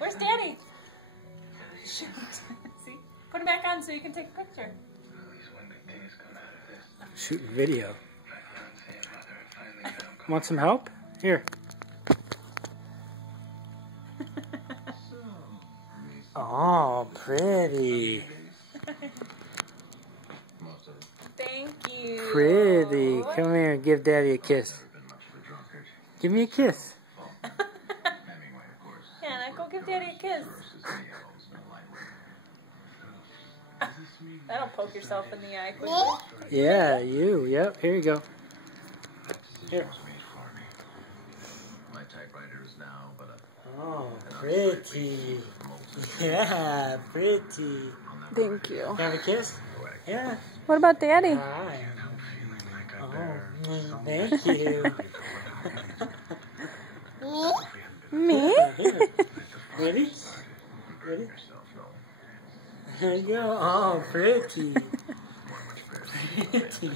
Where's Daddy? Shoot. See? Put him back on so you can take a picture. Shooting video. Want some help? Here. Oh, pretty. Thank you. Pretty. Come here and give Daddy a kiss. Give me a kiss. Hannah, go give Daddy a kiss. That'll poke yourself in the eye quickly. Yeah, you. Yep, here you go. Here. Oh, pretty. Yeah, pretty. Thank you. Have a kiss? Yeah. What about Daddy? Hi. Oh, thank you. Me? Ready? Ready? There you go. Oh, pretty. Pretty.